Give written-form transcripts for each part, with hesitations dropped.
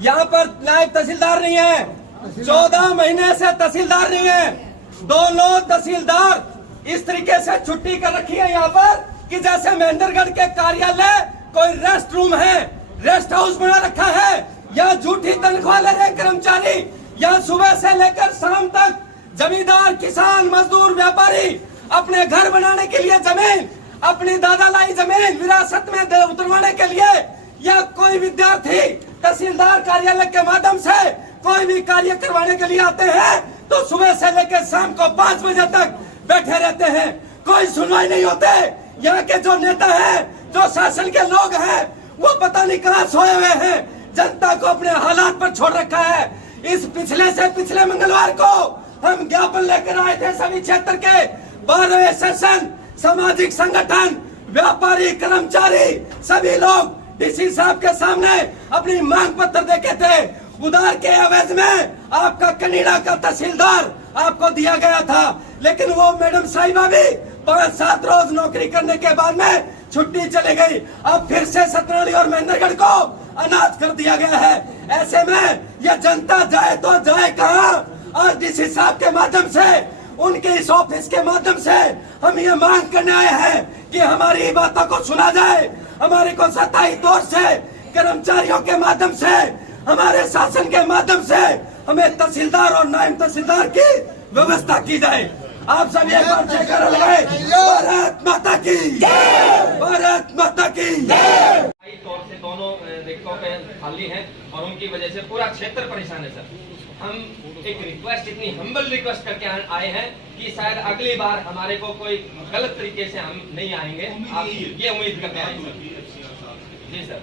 यहाँ पर नायब तहसीलदार नहीं है, 14 महीने से तहसीलदार नहीं है। दोनों तहसीलदार इस तरीके से छुट्टी कर रखी है यहाँ पर कि जैसे महेंद्रगढ़ के कार्यालय कोई रेस्ट रूम है, रेस्ट हाउस बना रखा है। यहाँ झूठी तनख्वाह ले रहे कर्मचारी, यहाँ सुबह से लेकर शाम तक जमींदार, किसान, मजदूर, व्यापारी अपने घर बनाने के लिए जमीन, अपनी दादा लाई जमीन विरासत में उतरवाने के लिए, या कोई विद्यार्थी तहसीलदार कार्यालय के माध्यम से कोई भी कार्य करवाने के लिए आते हैं तो सुबह से लेकर शाम को 5 बजे तक बैठे रहते हैं, कोई सुनवाई नहीं होते। यहाँ के जो नेता हैं, जो शासन के लोग हैं, वो पता नहीं कहाँ सोए हुए हैं, जनता को अपने हालात पर छोड़ रखा है। इस पिछले मंगलवार को हम ज्ञापन लेकर आए थे सभी क्षेत्र के 12वें सेशन, सामाजिक संगठन, व्यापारी, कर्मचारी, सभी लोग डीसी साहब के सामने अपनी मांग पत्र देके थे। उधार के एवज में आपका कनीड़ा का तहसीलदार आपको दिया गया था, लेकिन वो मैडम साहिबा भी 5-7 रोज नौकरी करने के बाद में छुट्टी चली गई। अब फिर से सतनाली और महेंद्रगढ़ को अनाथ कर दिया गया है। ऐसे में यह जनता जाए तो जाए कहाँ? आज डीसी साहब के माध्यम से, उनके इस ऑफिस के माध्यम से हम ये मांग करने आए हैं कि हमारी बातों को सुना जाए। हमारे को सत्ताई तौर से, कर्मचारियों के माध्यम से, हमारे शासन के माध्यम से हमें तहसीलदार और नायब तहसीलदार की व्यवस्था की जाए। आप सब एक बार जयकारा लगाए, भारत माता की जय, भारत माता की जय। तौर से दोनों रिक्तों पे खाली हैं और उनकी वजह से पूरा क्षेत्र परेशान है सर। हम एक रिक्वेस्ट, इतनी हम्बल रिक्वेस्ट करके आए हैं कि शायद अगली बार हमारे को कोई गलत तरीके से हम नहीं आएंगे, आप ये उम्मीद करते हैं जी सर।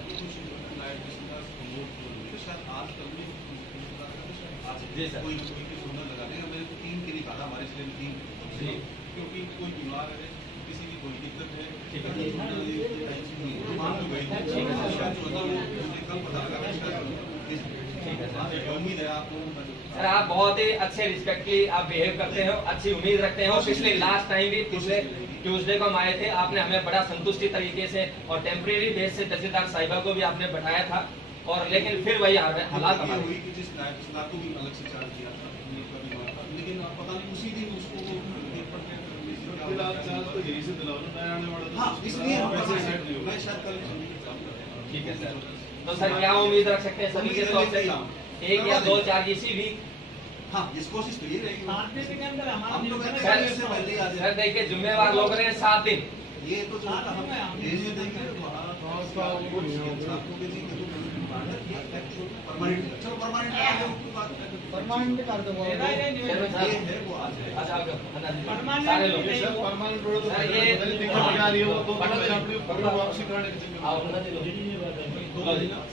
जी सर, क्योंकि कोई बीमार है, किसी की कोई दिक्कत है, उम्मीद है आपको सर आप बहुत ही अच्छे रिस्पेक्टली आप बिहेव करते हो, अच्छी उम्मीद रखते हो। पिछले लास्ट टाइम भी पिछले ट्यूसडे को हम आए थे, आपने हमें बड़ा संतुष्टि तरीके से और टेम्परेरी बेस से तहसीलदार साहिबा को भी आपने बैठाया था, और लेकिन फिर वही हालात हमारे हुई कि जिस नायब को भी अलग से चार्ज किया था, लेकिन पता नहीं उसी दिन उसको ठीक है सर। तो सर क्या उम्मीद रख सकते हैं सभी के तौर से? 1 या 2 चार्ज इसी भी कोशिश तो ये रहेगी। हम लोग सर देखिए जिम्मेवार लोग रहे 7 दिन, ये तो परमानेंट कर दो। सारे लोग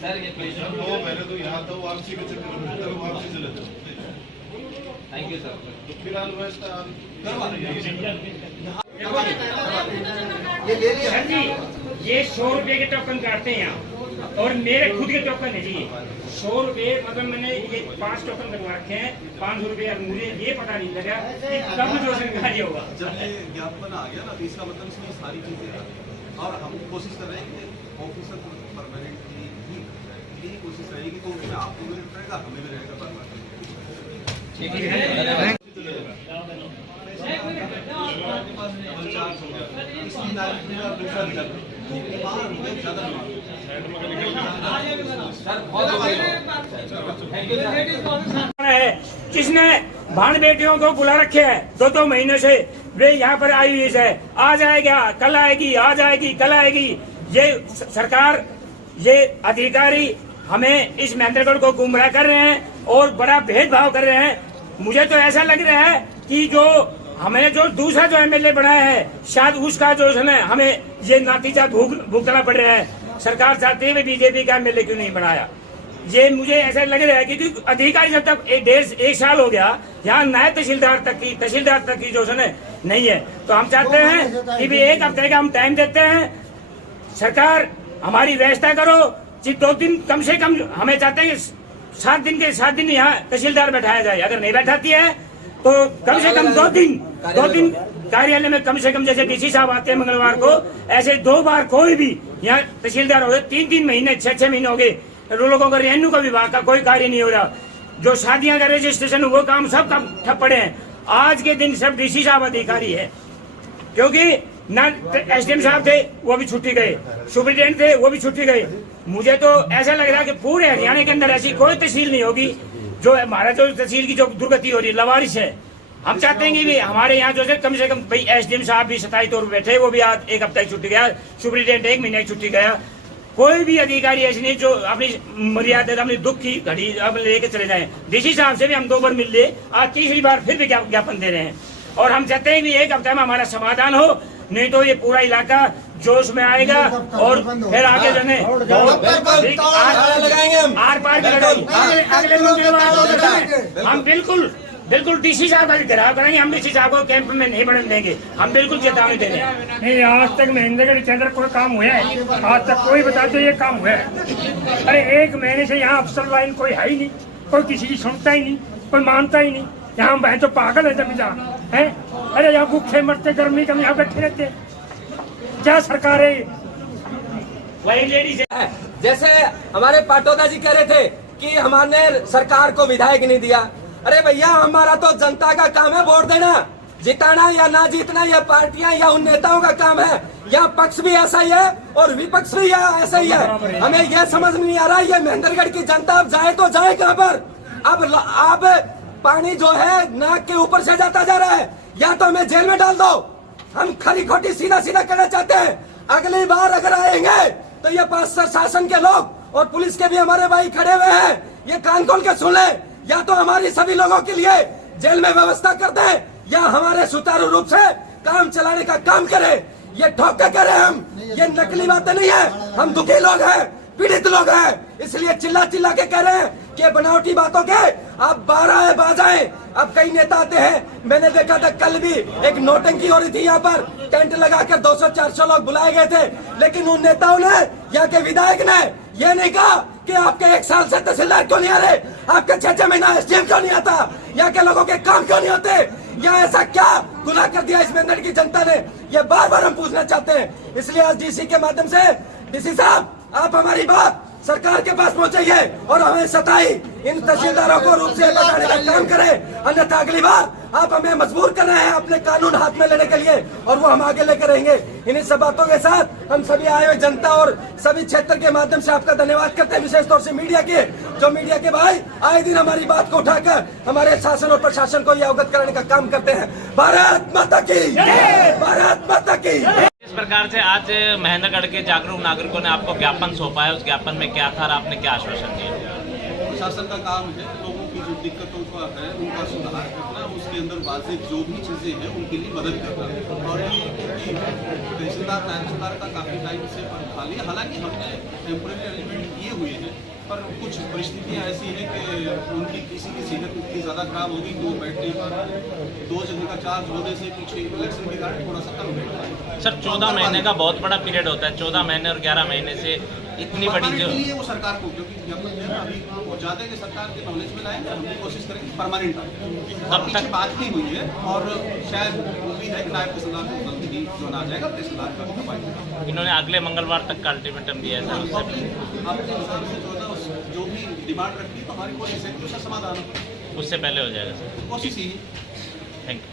सर ये प्लीज मैंने तो यहाँ तो वापसी के चक्कर में वापसी चले जाओ। Thank you sir. फिलहाल ये 100 रुपए के टोकन काटते हैं यहाँ, और मेरे खुद के टोकन है जी 100 रुपए। मतलब मैंने ये 5 टोकन लगवा रखे हैं 500 रुपए। अब मुझे ये पता नहीं लगा कि कब जोशन कार्य होगा। जब ये ज्ञापन आ गया ना, तो इसका मतलब इसमें सारी चीजें, और हम कोशिश कर रहे हैं कि ऑफिसर परमानेंट यही कोशिश रहेगी, तो उसमें आपको भी रहेगा, हमें भी रहेगा परमानेंट। किसने भाण बेटियों को बुला रखे हैं 2-2 महीने से, वे यहाँ पर आई हुई है, आ जाएगा कल आएगी, आ जाएगी कल आएगी। ये सरकार, ये अधिकारी हमें इस महेंद्रगढ़ को गुमराह कर रहे हैं और बड़ा भेदभाव कर रहे हैं। मुझे तो ऐसा लग रहा है कि जो हमें जो दूसरा जो एमएलए बनाया है, शायद उसका जो है हमें ये नतीजा भुगतना पड़ रहा है। सरकार चाहती है बीजेपी का एमएलए क्यों नहीं बनाया, ये मुझे ऐसा लग रहा है। क्योंकि अधिकारी जब तक 1 साल हो गया, यहाँ नायब तहसीलदार तक की जो है नहीं है, तो हम चाहते हैं कि भी 1 हफ्ते का हम टाइम देते हैं। सरकार हमारी व्यवस्था करो, 2 दिन कम से कम हमें चाहते हैं 7 दिन यहाँ तहसीलदार बैठाया जाए। अगर नहीं बैठाती है तो कम से कम 2 दिन कार्यालय में कम से कम, जैसे डीसी साहब आते हैं मंगलवार को, ऐसे 2 बार कोई भी यहाँ तहसीलदार हो गए। 3-3 महीने 6-6 महीने हो गए लोगों का रेवेन्यू का विभाग का कोई कार्य नहीं हो रहा। जो शादियां का रजिस्ट्रेशन वो काम सब काम ठप पड़े हैं। आज के दिन सब डीसी साहब अधिकारी है, क्योंकि ना एसडीएम साहब थे वो भी छुट्टी गए, सुप्रिंटेंडेंट थे वो भी छुट्टी गए। मुझे तो ऐसा लग रहा है कि पूरे हरियाणा के अंदर ऐसी कोई तहसील नहीं होगी जो हमारा जो तहसील की जो दुर्गति हो रही है, लवारिश है। हम चाहते हैं कि भी हमारे यहाँ जो है कम से कम भाई एसडीएम साहब भी 27 तौर पर बैठे, वो भी आज एक हफ्ता की छुट्टी गया, सुप्रिंटेंडेंट 1 महीने की छुट्टी गया। कोई भी अधिकारी ऐसे नहीं जो अपनी मर्यादा अपनी दुख की घड़ी अब लेके चले जाए। डीसी साहब से भी हम 2 बार मिल लिए, आज तीसरी बार फिर भी ज्ञापन दे रहे हैं और हम चाहते हैं कि 1 हफ्ते में हमारा समाधान हो, नहीं तो ये पूरा इलाका जोश में आएगा और फिर आगे जाने लगाएंगे आर पार भी लगाएंगे। अगले मंगलवार हम बिल्कुल डीसी साहब का घेराव करेंगे। हम डीसी साहब को कैंप में नहीं बढ़ने देंगे, हम बिल्कुल चेतावनी दे रहे हैं। नहीं, आज तक महेंद्रगढ़ के अंदर कोई काम हुआ है? आज तक कोई बताते ये काम हुआ है? अरे 1 महीने से यहाँ अफसर लाइन कोई है ही नहीं, कोई किसी की सुनता ही नहीं, कोई मानता ही नहीं। यहाँ बहन तो पागल है जमींदार है। अरे यहाँ भूखे मरते गर्मी कम यहाँ बैठे रहते, क्या सरकार है? वही लेडीज जैसे हमारे पाटोदा जी कह रहे थे कि हमने सरकार को विधायक नहीं दिया। अरे भैया, हमारा तो जनता का काम है वोट देना, जिताना या ना जीतना ये पार्टियां या उन नेताओं का काम है। यहाँ पक्ष भी ऐसा ही है और विपक्ष भी ऐसा ही है। हमें यह समझ में नहीं आ रहा ये महेंद्रगढ़ की जनता अब जाए तो जाए कहाँ पर? अब पानी जो है नाक के ऊपर से जाता जा रहा है। या तो हमें जेल में डाल दो, हम खरी खोटी सीधा सीधा करना चाहते हैं। अगली बार अगर आएंगे तो ये शासन के लोग और पुलिस के भी हमारे भाई खड़े हुए हैं, ये कान खोल के सुन ले। या तो हमारी सभी लोगों के लिए जेल में व्यवस्था कर दे या हमारे सुचारू रूप से काम चलाने का काम करे। ये ठोक के करे हम, ये नकली बातें नहीं है। हम दुखी लोग हैं, पीड़ित लोग हैं, इसलिए चिल्ला चिल्ला के कह रहे हैं कि बनावटी बातों के आप 12 बाजाएं। अब कई नेता आते हैं, मैंने देखा था कल भी एक नोटंकी हो रही थी यहाँ पर, टेंट लगाकर 200-400 लोग बुलाए गए थे, लेकिन उन नेताओं ने, यहाँ के विधायक ने ये नहीं कहा कि आपके 1 साल से तहसीलदार क्यों नहीं आ रहे, आपके 6-6 महीना एसडीएम क्यों नहीं आता, यहाँ के लोगों के काम क्यों नहीं होते, यहाँ ऐसा क्या गुनाह कर दिया इस महेंद्रगढ़ की जनता ने, ये बार बार हम पूछना चाहते हैं। इसलिए आज डीसी के माध्यम से, डीसी साहब आप हमारी बात सरकार के पास पहुंचाइए और हमें सताई इन तहसीलदारों को रूप से बचाने का काम करें, अन्यथा अगली बार आप हमें मजबूर कर रहे हैं अपने कानून हाथ में लेने के लिए और वो हम आगे लेकर रहेंगे। इन्हीं सब बातों के साथ हम सभी आए हुए जनता और सभी क्षेत्र के माध्यम से आपका धन्यवाद करते हैं, विशेष तौर से मीडिया के, जो मीडिया के भाई आए दिन हमारी बात को उठाकर हमारे शासन और प्रशासन को ये अवगत कराने का काम करते हैं। भारत माता की, भारत माता की। इस प्रकार से आज महेंद्रगढ़ के जागरूक नागरिकों ने आपको ज्ञापन सौंपा है, उस ज्ञापन में क्या था और आपने क्या आश्वासन दिया? प्रशासन का काम है लोगों की जो दिक्कतों का है उनका सुधार करना, उसके अंदर वाजिब जो भी चीज़ें हैं उनके लिए मदद करना। और ये तहसीलदार का काफ़ी टाइम से खाली, हालांकि हमने टेम्परेरी अरेंजमेंट किए हुए हैं, पर कुछ परिस्थितियाँ ऐसी हैं कि उनकी किसी की सेहत इतनी ज़्यादा खराब होगी कि वो बैठने पर 2 जगह का चार्ज होने से पीछे इलेक्शन के कारण थोड़ा सा कम बैठ रहा है। सर 14 महीने का बहुत बड़ा पीरियड होता है, 14 महीने और 11 महीने से इतनी बड़ी जो लिए वो सरकार को, क्योंकि अभी पहुँचा देंगे सरकार के नॉलेज में लाएंगे, हम भी कोशिश करेंगे परमानेंट आए। तब तक बात नहीं हुई है और शायद उम्मीद है कि नायब तहसीलदार को जल्दी ही जो ना जाएगा तहसीलदार का दबाएंगे। इन्होंने अगले मंगलवार तक का अल्टीमेटम दिया है सर। जो भी डिमांड रखती है तो हमारी कोशिश है कि उसका समाधान हो, उससे पहले हो जाएगा सर। कोशिश ही। Thank you.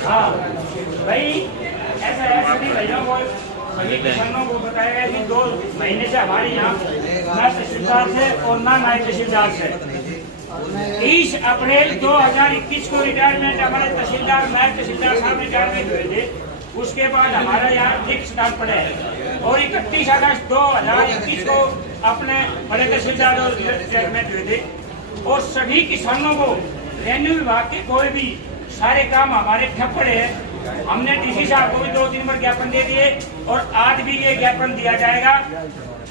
हाँ भाई, ऐसा है सभी भैया को, सभी किसानों को बताया गया कि 2 महीने से हमारे यहाँ ना तहसीलदार से और ना नायब तहसीलदार से 30 अप्रैल 2021 को रिटायरमेंट हमारे तहसीलदार नायब तहसीलदार साहब रिटायरमेंट हुए थे। उसके बाद हमारा यहाँ रिक्त स्थान पड़े हैं और 31 अगस्त 2021 को अपने बड़े तहसीलदार और रिटायरमेंट हुए थे। और सभी किसानों को रेवेन्यू विभाग के कोई भी सारे काम हमारे ठप पड़े हैं। हमने डीसी साहब को भी 2-3 बार ज्ञापन दे दिए और आज भी ये ज्ञापन दिया जाएगा।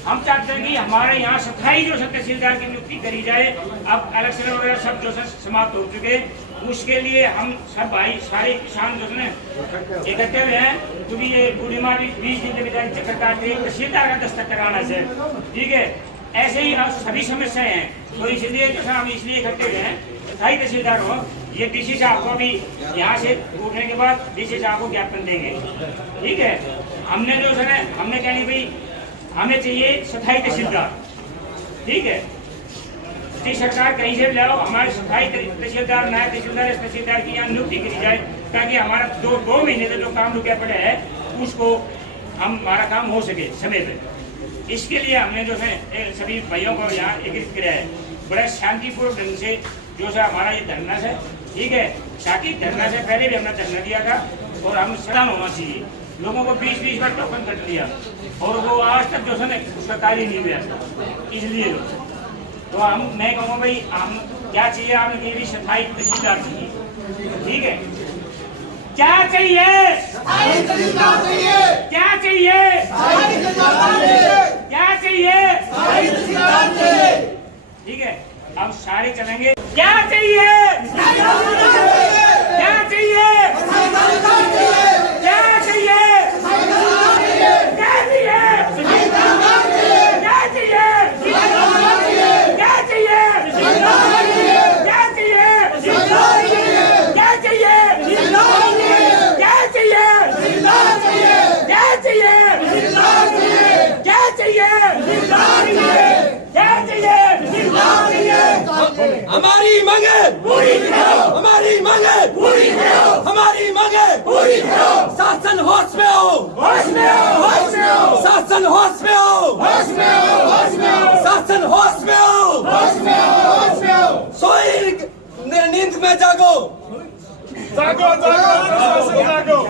हम चाहते हैं कि हमारे यहाँ स्थायी जो तहसीलदार की नियुक्ति करी जाए। अब इलेक्शन वगैरह सब जो समाप्त हो चुके, उसके लिए हम सब भाई सारे किसान जो है इकट्ठे हुए हैं, क्योंकि ये पूर्णिमा भी 20 दिन के भीतर चक्कर काट रही है, तहसीलदार का दस्तक कराना है, ठीक है। ऐसे ही अब सभी समस्याएं हैं, तो इसलिए जो है हम इसलिए इकट्ठे हुए हैं, स्थायी तहसीलदार हो, ये डीसी साहब को भी यहाँ से उठने के बाद डीसी साहब को ज्ञापन देंगे, ठीक है। हमने जो है हमने कहनी भाई हमें चाहिए स्थायी तहसीलदार, ठीक है। जी सरकार कहीं से भी लाओ, हमारे स्थायी तहसीलदार नायब तहसीलदार तहसीलदार की यहाँ नियुक्ति करी जाए, ताकि हमारा दो महीने से जो काम रुके पड़े है उसको हमारा काम हो सके समय पे। इसके लिए हमने जो है सभी भाइयों को यहाँ एकत्रित किया है, बड़ा शांतिपूर्ण ढंग से जो है हमारा ये धरना है, ठीक है। ताकि धरना से पहले भी हमने धरना दिया था और हम सदन होना चाहिए, लोगों को 20-20 बार टोकन कट दिया और वो आज तक जो है ना उसका कार्य नहीं हुआ, इसलिए तो मैं कहूँगा भाई हम क्या चाहिए, आपने भी स्थायी तहसीलदार चाहिए, ठीक है। क्या चाहिए, क्या चाहिए, क्या चाहिए, ठीक है। अब सारे चलेंगे, क्या चाहिए, क्या चाहिए, क्या चाहिए, हमारी मांगे पूरी करो, हमारी मांगे पूरी करो, हमारी मांगे पूरी करो। शासन होश में हो, होश में हो, होश में हो, शासन होश में हो, होश में हो, होश में हो, शासन होश में हो, होश में हो, होश में हो। सोई नींद में जागो, जागो, जागो, जागो।